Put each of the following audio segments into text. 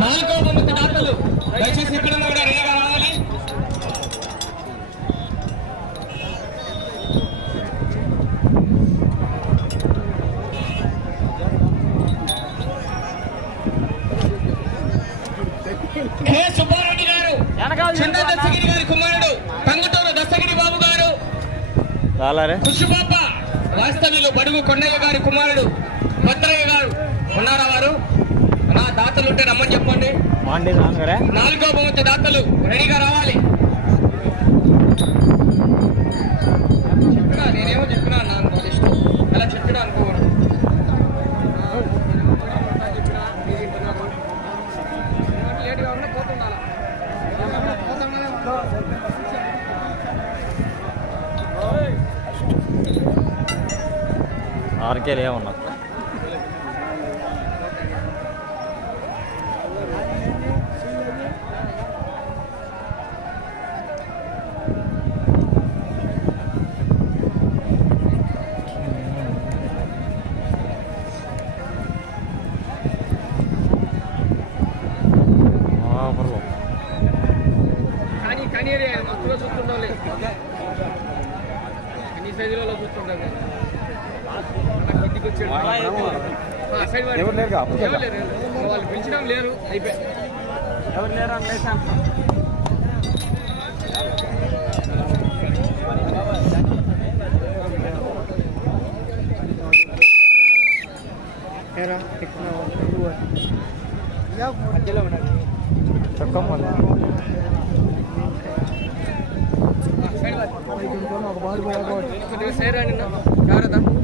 నాలుగో బొమ్మకి దాతలు. దయచేసి ఇక్కడ కూడా రెడీగా రావాలి కె సుబ్బారెడ్డి గారు చిన్న దశగిరి గారి కుమారుడు టంగుటూరు దశగిరి బాబు గారు. పుష్పపాప వాస్తవ్యులు బడుగు కొండయ్య గారి కుమారుడు భద్రయ్య గారు. ఉన్నారా వారు? నా దాతలు ఉంటే రమ్మని చెప్పండి. నాలుగో బహుమతి దాతలు రెడీగా రావాలి. చెప్పినా నేనేమో చెప్పినా వాళ్ళ ఇష్టం అలా చెప్పినా అనుకోకూడదు. ఆర్కేలు ఏమన్నా ఎవరు లేరు. వాళ్ళు పిలిచడం లేరు. అయిపోయి. ఎవరు లేరు చక్కమ్మ సైడ్ వాడు. కొద్దిగా సైడ్ రండి అన్న. జాగ్రత్త.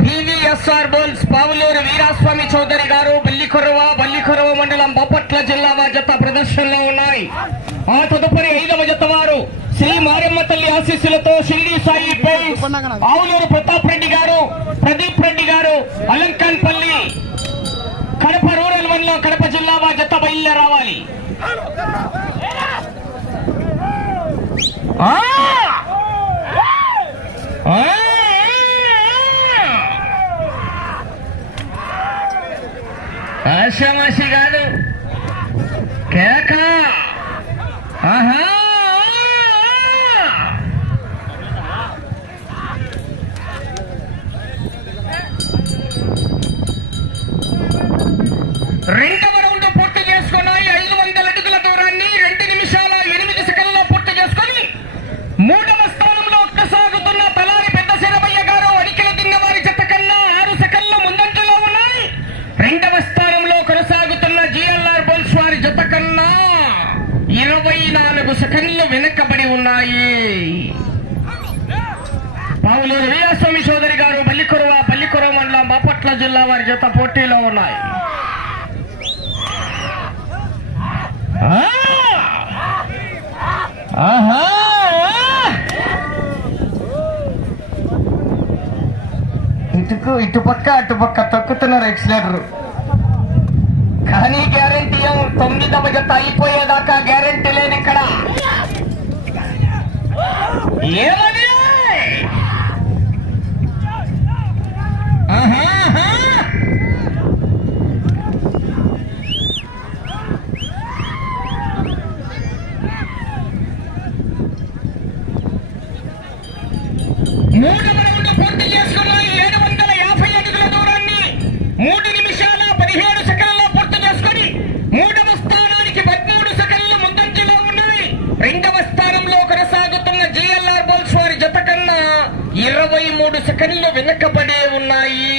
పివిఎస్ఆర్ బోల్స్ పావులూరు వీరాస్వామి చౌదరి గారు బల్లికొరవ బల్లికొరవ మండలం బొప్పట్ల జిల్లా మా జత ప్రదర్శనలో ఉన్నాయి. ఆ తదుపరి ఐదవ జత వారు శ్రీ మారమ్మ తల్లి ఆశీస్సులతో షిండి సాయి ఆవులూరు ప్రతాప్ రెడ్డి గారు ప్రదీప్ రెడ్డి గారు అలంకాన్పల్లి కడప రూరల్ వన్లో కడప జిల్లా మా జత బయలుదేరావాలి ఆ! కాదు కేక ఆహా రెండవ రౌండ్ పూర్తి చేసుకున్నాయి ఐదు వందల అడుగుల దూరాన్ని రెండు నిమిషాల ఎనిమిది సెకండ్లో పూర్తి చేసుకొని మూడవ స్థానంలో కొనసాగుతున్న తలారి పెద్ద శరభయ్య గారు అడికిల తిన్నవారి జత కన్నా ఆరు సెకండ్ల ముందంజలో ఉన్నాయి రెండవ స్థానంలో కొనసాగుతున్న జిఎల్ఆర్ బోల్స్ వారి జత కన్నా ఇరవై నాలుగు సెకండ్లు వెనుకబడి ఉన్నాయి పావులూరు వీర జిల్లా వారి జత పోటీలో ఉన్నాయి ఆ! ఆహా! ఇటుకు ఇటుపక్క అటుపక్క తొక్కుతున్నారు ఎక్సలేటర్. కానీ గ్యారంటీ తొమ్మిదవ జత అయిపోయేదాకా గ్యారంటీ లేని ఇక్కడ ఏమని ఆహా, ఆహా. మూడవ రౌండ్ పూర్తి చేసుకున్నాయి ఏడు వందల యాభై అడుగుల దూరాన్ని మూడు నిమిషాల పదిహేడు సెకండ్లలో పూర్తి చేసుకొని మూడవ స్థానానికి పదమూడు సెకండ్లు ముందంజలో ఉన్నాయి రెండవ స్థానంలో కొనసాగుతున్న జిఎల్ఆర్ బోల్స్ వారి జత కన్నా ఇరవై మూడు సెకండ్లు వెనకబడే ఉన్నాయి.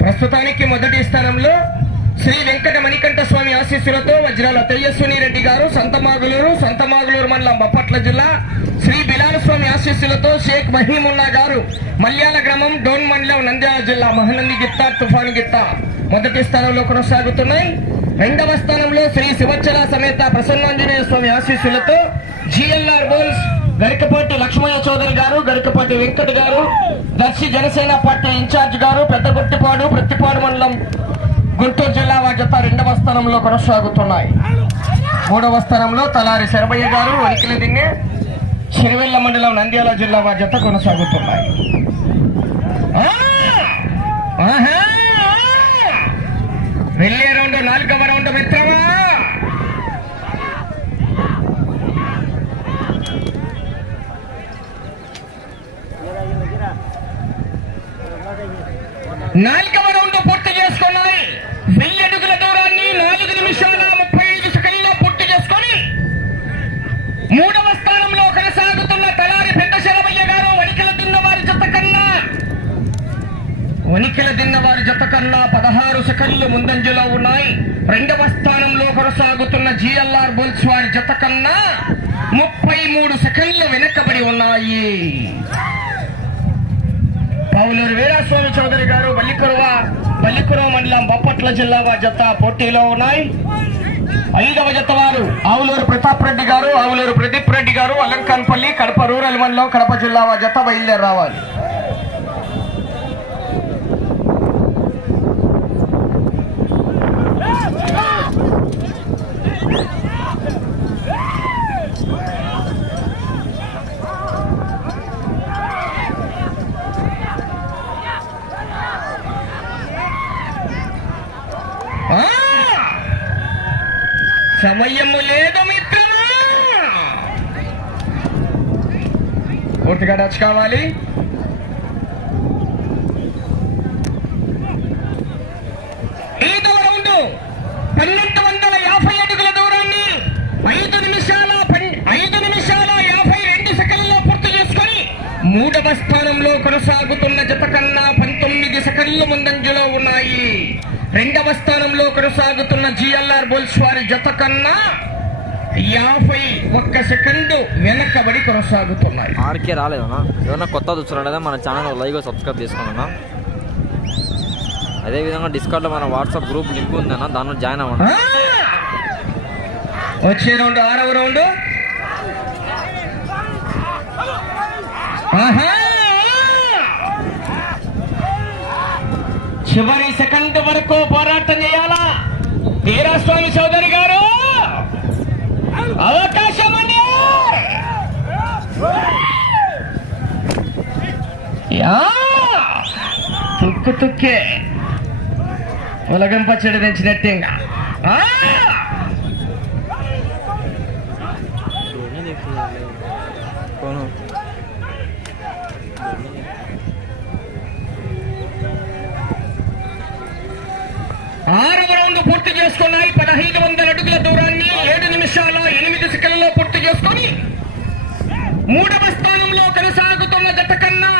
ప్రస్తుతానికి మొదటి స్థానంలో శ్రీ వెంకట మణికంఠ స్వామి ఆశీస్సులతో వజ్రాల తేజస్విని రెడ్డి గారు సంతమాగులూరు సంతమాగులూరు మండలం బొప్పట్ల జిల్లా శ్రీ బిలాల స్వామి ఆశీస్సులతో షేక్ మహీమున్నా గారు మల్యాల గ్రామం డోన్ మండలం నంద్యాల జిల్లా మహనంది గిత్తా తుఫాను గిత్తా మొదటి స్థానంలో కొనసాగుతున్నాయి. రెండవ స్థానంలో శ్రీ శివచ్చల సమేత ప్రసన్నాంజనేయ స్వామి ఆశీస్సులతో జిఎల్ఆర్ బోల్స్ గరికపాటి లక్ష్మయ్య చౌదరి గారు గరికపాటి వెంకట్ గారు దర్శి జనసేన పార్టీ ఇన్ఛార్జ్ గారు పెద్దగుట్టిపాడు ప్రతిపాడు మండలం గుంటూరు జిల్లా వారి రెండవ స్థానంలో కొనసాగుతున్నాయి. మూడవ స్థానంలో తలారి శరభయ్య గారు వరికిలి దిన్నె చిరువెల్ల మండలం నంద్యాల జిల్లా వారి కొనసాగుతున్నాయి. వెళ్ళే రౌండ్ నాలుగవ రౌండ్ మిత్రమా? నాలుగవ రౌండ్ పూర్తి చేసుకున్నాయి. వెయ్యి అడుగుల దూరాన్ని నాలుగు నిమిషాల ముప్పై ఐదు సెకండ్లో పూర్తి చేసుకొని మూడవ స్థానంలో కొనసాగుతున్న తలారి పెద్ద శరవయ్య గారు వణికిల దిన్నవారి జత కన్నా వణికిల దిన్నవారి జత కన్నా పదహారు సెకండ్లు ముందంజలో ఉన్నాయి. రెండవ స్థానంలో కొనసాగుతున్న జిఎల్ఆర్ బుల్స్ వారి జత కన్నా ముప్పై మూడు సెకండ్లు వెనకబడి ఉన్నాయి. పౌలూరు వీరాస్వామి చౌదరి గారు బల్లికురవ బల్లికురవ మండలం బొప్పట్ల జిల్లా జత పోటీలో ఉన్నాయి. ఐదవ జత వారు ఆవులూరు ప్రతాప్ రెడ్డి గారు ఆవులూరు ప్రదీప్ రెడ్డి గారు అలంకాన్పల్లి కడప రూరల్ మండలం కడప జిల్లా జత బయలుదేరి రావాలి ఆ! సమయము లేదు మిత్రమా పూర్తిగా టచ్ కావాలి. పన్నెండు వందల యాభై అడుగుల దూరాన్ని ఐదు నిమిషాల పన్- ఐదు నిమిషాల యాభై రెండు సెకండ్లలో పూర్తి చేసుకొని మూడవ స్థానంలో కొనసాగుతున్న జత కన్నా పంతొమ్మిది సెకండ్లు ముందంజలో ఉన్నాయి. రెండవ స్థానంలో కొనసాగుతున్న జిఎల్ఆర్ బుల్స్ వారి జత కన్నా యాభై ఒక్క సెకండు వెనకబడి కొనసాగుతున్నాయి ఆర్కే రాలేదన్నా. ఏమన్నా కొత్త చూస్తున్నాడా మన ఛానల్ లైవ్ సబ్స్క్రైబ్ చేసుకోండి అదేవిధంగా డిస్కౌంట్లో మన వాట్సాప్ గ్రూప్ లింక్ ఉందన్న దానిలో జాయిన్ అవ్వండి! వచ్చే రౌండ్ ఆరవ రౌండ్! చివరి సెకండ్ వరకు పోరాటం చేయాలా? వీరాస్వామి చౌదరి గారు? అవకాశం! తుక్కు తుక్కే. ఉలగం పచ్చడి తెచ్చినట్టే ఇంకా. ఆరవ రౌండ్ పూర్తి చేసుకున్నాయి పదహైదు వందల అడుగుల దూరాన్ని ఏడు నిమిషం ఎనిమిది సెకండ్లలో పూర్తి చేసుకొని మూడవ స్థానంలో కొనసాగుతున్న జత కన్నా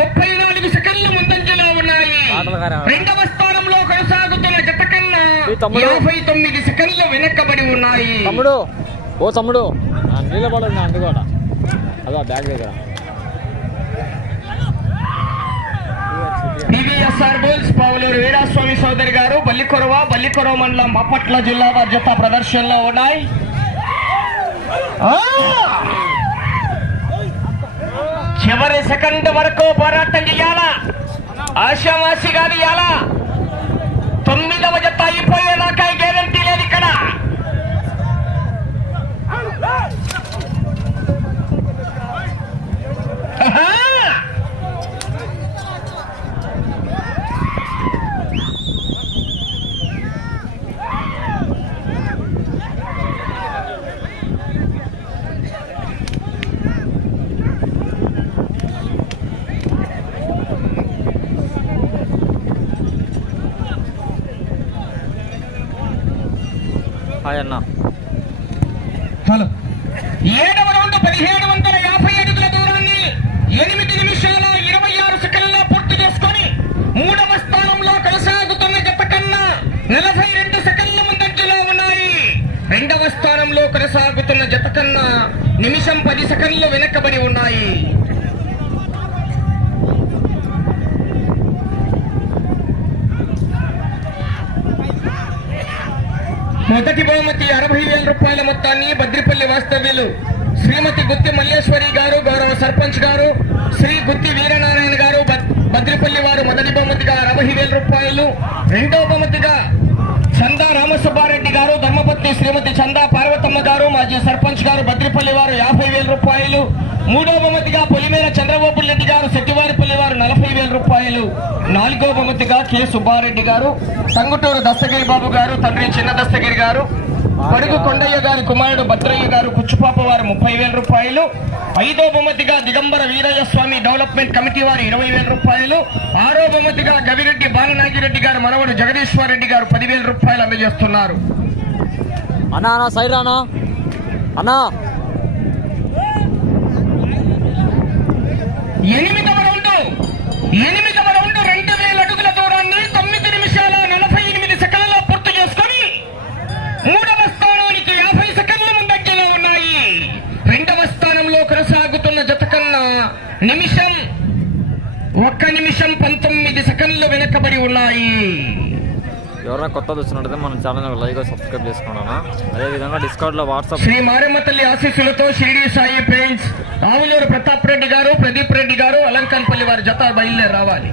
ముప్పై నాలుగు సెకండ్లు ముందంజలో ఉన్నాయి పాటలు గారా? రెండవ స్థానంలో కొనసాగుతున్న జత కన్నా ఈ తమ్ముడు. యాభై తొమ్మిది సెకండ్లు వెనక్కబడి ఉన్నాయి. తమ్ముడు ఓ తమ్ముడు. నిలబడదు నా అందుకోట అదో బ్యాగ్ దగ్గర. బుల్స్ పావులూరు వీరాస్వామి చౌదరి గారు బల్లికొరవ బల్లికొరవ మండలం బాపట్ల జిల్లా జత ప్రదర్శనలో ఉన్నాయి! చివరి సెకండ్ వరకు పోరాటం చేయాలా? ఆశామాసిగా ఇయ్యాలా? తొమ్మిదవ జత అయిపోయేదాకా గ్యారంటీ లేదు ఇక్కడ ఆహా! హాయ్ అన్న హలో ఏడవ రౌండ్ పదిహేడు వందల యాభై అడుగుల దూరాన్ని ఎనిమిది నిమిషాల ఇరవై ఆరు సెకండ్లో పూర్తి చేసుకొని మూడవ స్థానంలో కొనసాగుతున్న జత కన్నా నలభై రెండు సెకండ్ల ముందంజలో ఉన్నాయి రెండవ స్థానంలో కొనసాగుతున్న జత కన్నా నిమిషం పది సెకండ్లు వెనకబడి ఉన్నాయి. మొదటి బహుమతి అరవై వేల రూపాయల మొత్తాన్ని బద్రిపల్లి వాస్తవ్యులు శ్రీమతి గుత్తి మల్లేశ్వరి గారు గౌరవ సర్పంచ్ గారు శ్రీ గుత్తి వీరనారాయణ గారు బద్రిపల్లి వారు మొదటి బహుమతిగా అరవై వేల రూపాయలు రెండవ బహుమతిగా చందా రామసుబ్బారెడ్డి గారు ధర్మపత్ని శ్రీమతి చందా పార్వతమ్మ గారు మాజీ సర్పంచ్ గారు బద్రిపల్లి వారు యాభై వేల రూపాయలు మూడవ బహుమతిగా పొలిమేర చంద్రబాబు రెడ్డి గారు సెట్టివారిపల్లి వారు నలభై వేల రూపాయలు నాలుగో బహుమతిగా కె సుబ్బారెడ్డి గారు టంగుటూరు దస్తగిరి బాబు గారు తండ్రి చిన్న దస్తగిరి గారు పడుగు కొండయ్య గారి కుమారుడు భద్రయ్య గారు కుచ్చుపాప వారు ముప్పై వేల రూపాయలు ఐదో బహుమతిగా దిగంబర వీరయ్య స్వామి డెవలప్మెంట్ కమిటీ వారు ఇరవై వేల రూపాయలు. ఆరో బహుమతిగా గవిరెడ్డి బాలనాగిరెడ్డి గారు మనవడు జగదీశ్వర్ రెడ్డి గారు పదివేల రూపాయలు అందజేస్తున్నారు. అన్న అన్న సైడ్ రానా అన్నా! ఎనిమిదవ రౌండ్. ఎనిమిదవ ఒక్క నిమిషం పంతొమ్మిది సెకండ్లు వెనకబడి ఉన్నాయి. ఎవరైనా కొత్త చూస్తున్నట్టయితే మన ఛానల్ లైక్ సబ్స్క్రైబ్ చేసుకోండి అదేవిధంగా డిస్కౌంట్లో వాట్సాప్ శ్రీ మారమ్మ తల్లి ఆశీస్సులతో షిరిడి సాయి పెయింట్స్ ఆవులూరు ప్రతాప్ రెడ్డి గారు ప్రదీప్ రెడ్డి గారు అలంకన్పల్లి వారి జత బయలుదేరి రావాలి!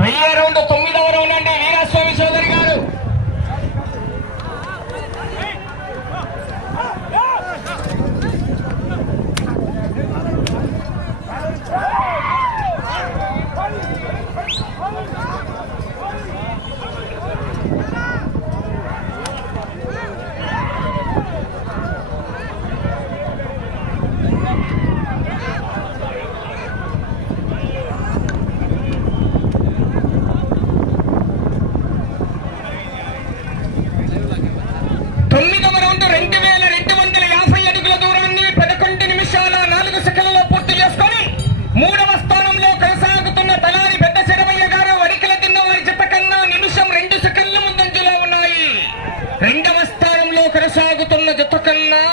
వెయ్యి రౌండ్ తొమ్మిదవ రౌండ్ అండి వీరాస్వామి చౌదరి గారు తొమ్మిదవ రౌండ్ రెండు వేల రెండు వందల యాభై అడుగుల దూరాన్ని పదకొండు నిమిషాల నాలుగు సెకండ్లలో పూర్తి చేసుకొని మూడవ స్థానంలో కొనసాగుతున్న తలారి పెద్ద శరవయ్య గారు వరికల తిన్న వారి జత కన్నా నిమిషం రెండు సెకండ్ల ముందంజలో ఉన్నాయి రెండవ స్థానంలో కొనసాగుతున్న జత కన్నా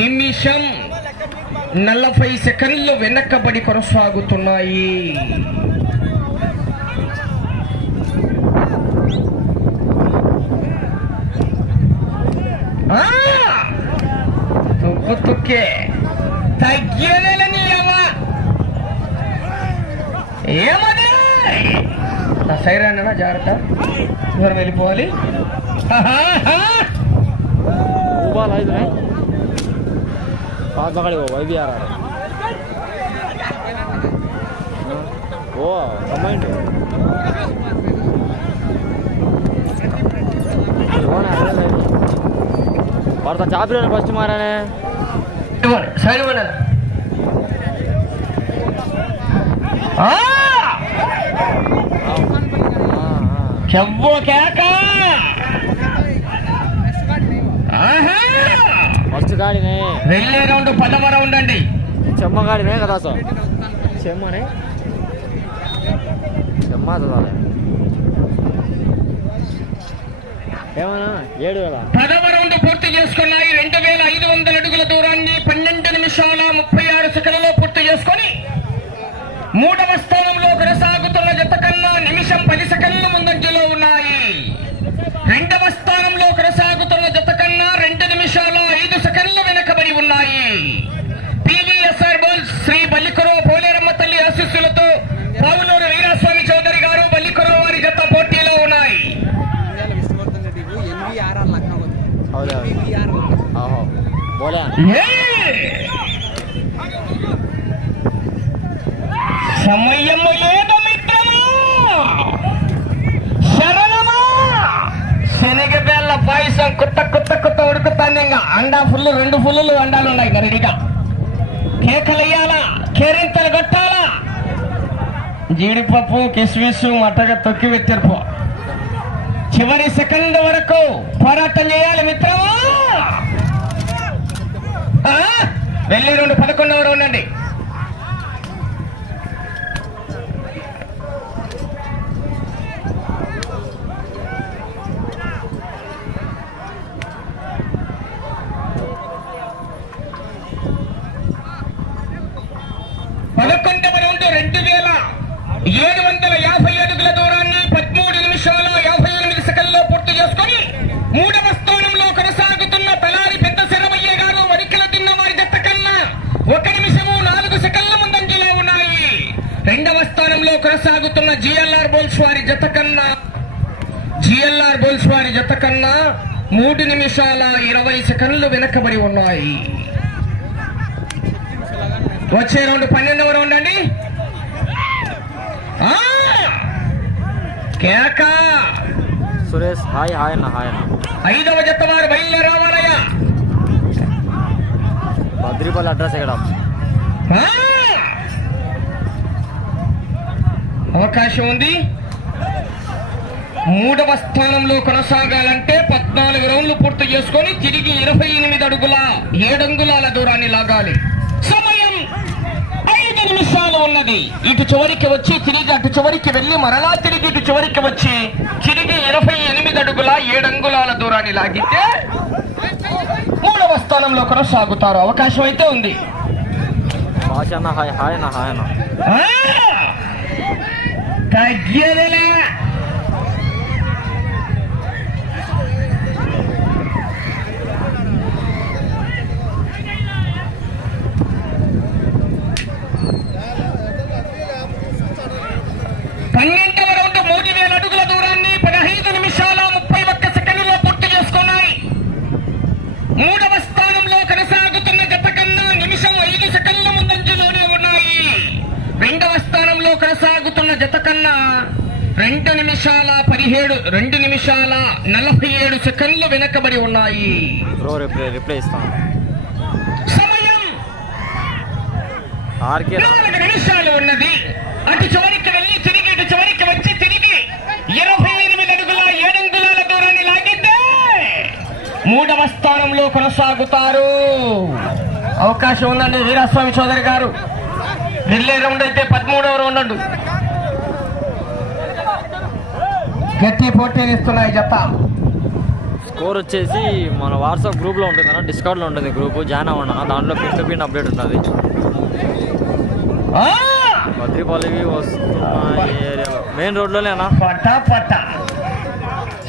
నిమిషం నలభై సెకండ్లు వెనకబడి కొనసాగుతున్నాయి. ఆ! తుక్కు ఏమది? నా సైరాన్న జాగ్రత్త. దూరం వెళ్ళిపోవాలి. ఆహాహా! ऊबा लाइव है पाँच पकड़े वो वही भी आ रहा है वो कमेंट వాడు చాపి ఫస్ట్ మారానే ఇవ్వండి, సైడ్ ఇవ్వండి. ఆ! కెవ్వో కేక ఆహా! వెళ్ళే రౌండ్ పదవ రౌండ్ అండి. చెమ్మ గాడినే కదా సార్ చెమ్మనే. చెమ్మ చదవాలి ఏమన్నా? ఏడు వేల? పదవ రౌండ్ పూర్తి చేసుకున్నాయి. రెండు వేల ఐదు వందల అడుగుల దూరాన్ని పన్నెండు నిమిషాల ముప్పై ఆరు సెకండ్లలో పూర్తి చేసుకొని మూడవ స్థానంలో కొనసాగుతున్న జత కన్నా నిమిషం పది సెకండ్ల ముందంజలో ఉన్నాయి. రెండవ స్థానంలో కొనసాగుతున్న సమయము లేదు మిత్రమా శరణమా శనగబెల్ల పాయసం కుట్ట కుట్ట కుట్ట ఉడుకుతాను ఇంకా అండా ఫుల్ రెండు ఫుల్లు అండాలు ఉన్నాయి ఇంకా రెడీగా కేకలయ్యాలా కేరింతలు కొట్టాలా జీడిపప్పు కిస్మిస్ మట్టగా తొక్కి పెట్టారు చివరి సెకండ్ వరకు పోరాటం చేయాలి మిత్రమా? వెళ్ళి రెండు పదకొండవ రౌండ్ అండి పదకొండవ రౌండ్ రెండు వేల ఏడు వందల యాభై కొనసాగుతున్న జిఎల్ఆర్ బోల్స్ వారి జత కన్నా జిఎల్ఆర్ బోల్స్ వారి జత కన్నా మూడు నిమిషాల ఇరవై సెకండ్లు వెనకబడి ఉన్నాయి. వచ్చే రౌండ్ పన్నెండవ రౌండ్ అండి! కేక! సురేష్ హాయ్ హాయ్ అన్న హాయ్ అన్న. ఐదవ జత వారు బయలుదేరి రావాలయ్యా బద్రిపల్లి అడ్రస్ ఎక్కడ ఆ! అవకాశం ఉంది. మూడవ స్థానంలో కొనసాగాలంటే పద్నాలుగు రౌండ్లు పూర్తి చేసుకొని తిరిగి ఇరవై ఎనిమిది అడుగుల ఏడంగుళాల దూరాన్ని లాగాలి. సమయం ఐదు నిమిషాలు ఉన్నది. ఇటు చివరికి వచ్చి తిరిగి అటు చివరికి వెళ్ళి మరలా తిరిగి ఇటు చివరికి వచ్చి తిరిగి ఇరవై ఎనిమిది అడుగుల ఏడంగుళాల దూరాన్ని లాగితే మూడవ స్థానంలో కొనసాగుతారు. అవకాశం అయితే ఉంది. హాయ్ హాయ్ హాయ్ అన్న వెనకబడి ఉన్నాయి. సమయం నాలుగు నిమిషాలు ఉన్నది. అటు చివరికి వెళ్ళి తిరిగి ఇటు చివరికి వచ్చి తిరిగి ఇరవై ఎనిమిది అడుగుల ఏడంగుళాల దూరాన్ని లాగితే మూడవ స్థానంలో కొనసాగుతారు. అవకాశం ఉందండి వీరాస్వామి చౌదరి గారు. రిల్లే రౌండ్ అయితే పదమూడవ రౌండ్ అండు. గట్టి పోటీనిస్తున్నాయి జత. స్కోర్ వచ్చేసి మన వాట్సాప్ గ్రూప్లో ఉంటుంది అన్న డిస్కౌంట్లో ఉంటుంది గ్రూప్ జాయిన్ అవ్వండి. అన్న దాంట్లో పిన్ పిన్ అప్డేట్ ఉంటుంది. ఆ! బద్రిపల్లివి వస్తున్న ఈ ఏరియాలో మెయిన్ రోడ్లోనేనా పటా పటా.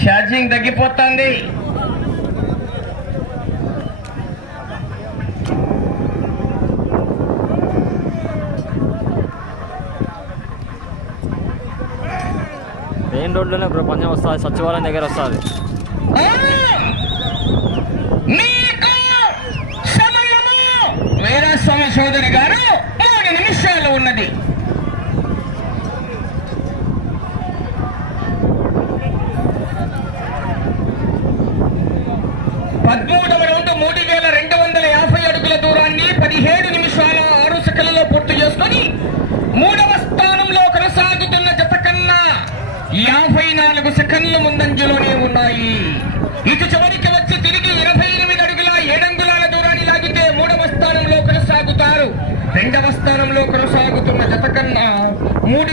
ఛార్జింగ్ తగ్గిపోతుంది. మెయిన్ రోడ్లోనే బ్రో పంజం వస్తుంది సచివాలయం దగ్గర వస్తుంది! మీకు సమయము. వీరాస్వామి సోదరి గారు మూడు నిమిషాలు ఉన్నది పదమూడవ రౌండ్ మూడు వేల రెండు వందల యాభై అడుగుల దూరాన్ని పదిహేడు నిమిషాల ఆరు సెకండ్లలో పూర్తి చేసుకొని మూడవ స్థానంలో కొనసాగుతున్న జత కన్నా యాభై నాలుగు సెకండ్ల ముందంజలోనే ఉన్నాయి ఇటు చివరికి వచ్చి తిరిగి ఇరవై ఎనిమిది అడుగుల ఏడంగుళాల దూరాన్ని లాగితే మూడవ స్థానంలో కొనసాగుతారు రెండవ స్థానంలో కొనసాగుతున్న జత కన్నా మూడు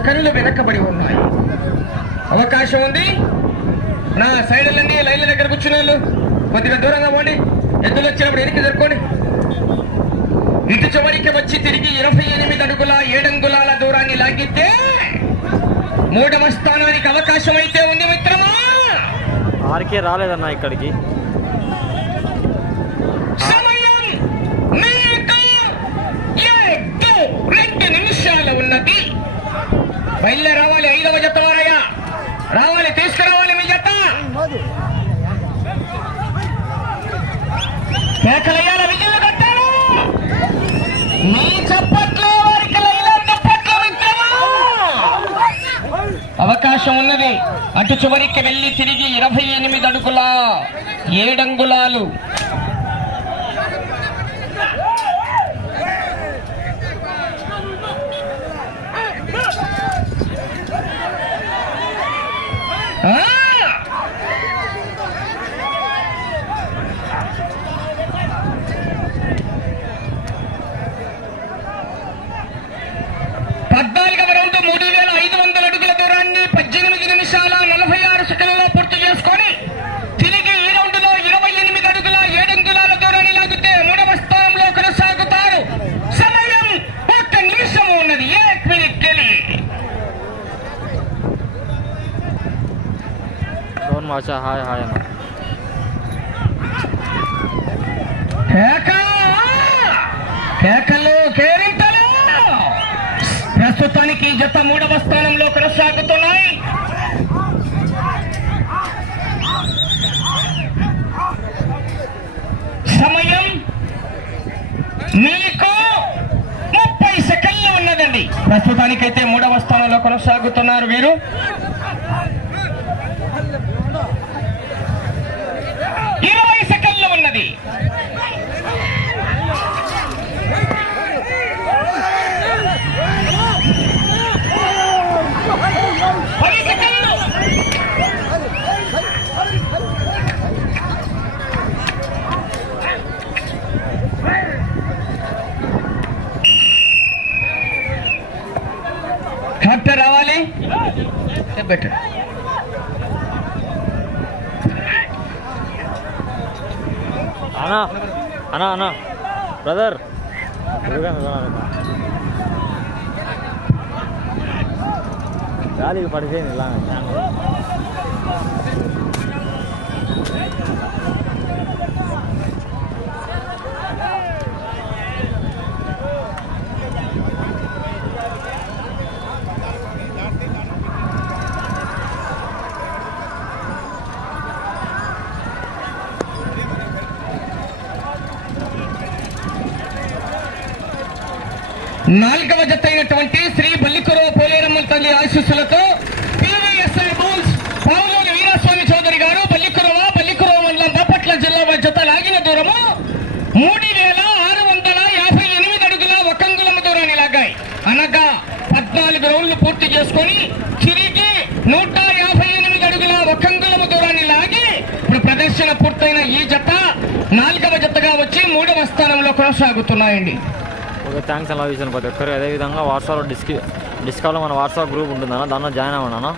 నిమిషాల సెకండ్లు వెనకబడి ఉన్నాయి. అవకాశం ఉంది. నా సైడ్లన్నీ లైన్ల దగ్గర కూర్చుని వాళ్ళు. కొద్దిగా దూరంగా పోండి. ఎద్దులు వచ్చినప్పుడు ఎనికి జరుపుకోండి ఇటు చివరికి వచ్చి తిరిగి ఇరవై ఎనిమిది అడుగుల ఏడంగులాల దూరాన్ని లాగితే మూడవ స్థానానికి అవకాశం అయితే ఉంది మిత్రమా? ఆర్కే రాలేదన్న ఇక్కడికి. బయలుదేరి రావాలి ఐదవ జత వారయ్యా. రావాలి తీసుకురావాలి మీ జత కేకలయ్యాల విజయం కట్టారు. మీ చప్పట్లో వారికి అవకాశం ఉన్నది. అటు చివరికి వెళ్ళి తిరిగి ఇరవై ఎనిమిది అడుగుల ఏడంగులాలు ఆ! పద్నాలుగవ రౌండ్ మూడు వేల ఐదు వందల అడుగుల దూరాన్ని పద్దెనిమిది నిమిషాల నలభై ఆరు సెకండ్లలో పూర్తి చేసుకొని తిరిగి ఈ రౌండ్లో ఇరవై ఎనిమిది అడుగుల ఏడంగుళాల దూరాన్ని లాగితే మూడవ స్థానంలో కొనసాగుతారు సమయం ఒక్క నిమిషం ఉన్నది ఏక్ మినిట్ గెలి డోన్ మాచా హాయ్ హాయ్ అన్న కేక కేకలు కేరింతలు ప్రస్తుతానికి ఈ జత మూడవ స్థానంలో కొనసాగుతున్నాయి సమయం మీకు ముప్పై సెకండ్లు ఉన్నదండి ప్రస్తుతానికైతే మూడవ స్థానంలో కొనసాగుతున్నారు వీరు. better. அண்ணா அண்ணா அண்ணா பிரதர் வேலைக்கு படிச்சே நில்லாங்க నాలుగవ జత అయినటువంటి శ్రీ బల్లికురవ పోలేరమ్మ తల్లి ఆశీస్సులతో పివిఎస్ఐ బౌల్స్ పావులోని వీరస్వామి చౌదరి గారు బల్లికురవ బల్లికురవ మండలం బాపట్ల జిల్లా వారి జత లాగిన దూరము మూడు వేల ఆరు వందల యాభై ఎనిమిది అడుగుల ఒకంగులమ దూరాన్ని లాగాయి. అనగా పద్నాలుగు రౌండ్లు పూర్తి చేసుకొని తిరిగి నూట యాభై ఎనిమిది అడుగుల ఒకంగులమ దూరాన్ని లాగి ఇప్పుడు ప్రదర్శన పూర్తయిన ఈ జత నాలుగవ జతగా వచ్చి మూడవ స్థానంలో కొనసాగుతున్నాయండి. థ్యాంక్స్ అలా విషయం ప్రతి ఒక్కరు. అదేవిధంగా వాట్సాప్లో డిస్కి డిస్కాలో మన వాట్సాప్ గ్రూప్ ఉంటుందన్న దానిలో జాయిన్ అవ్వండి అన్న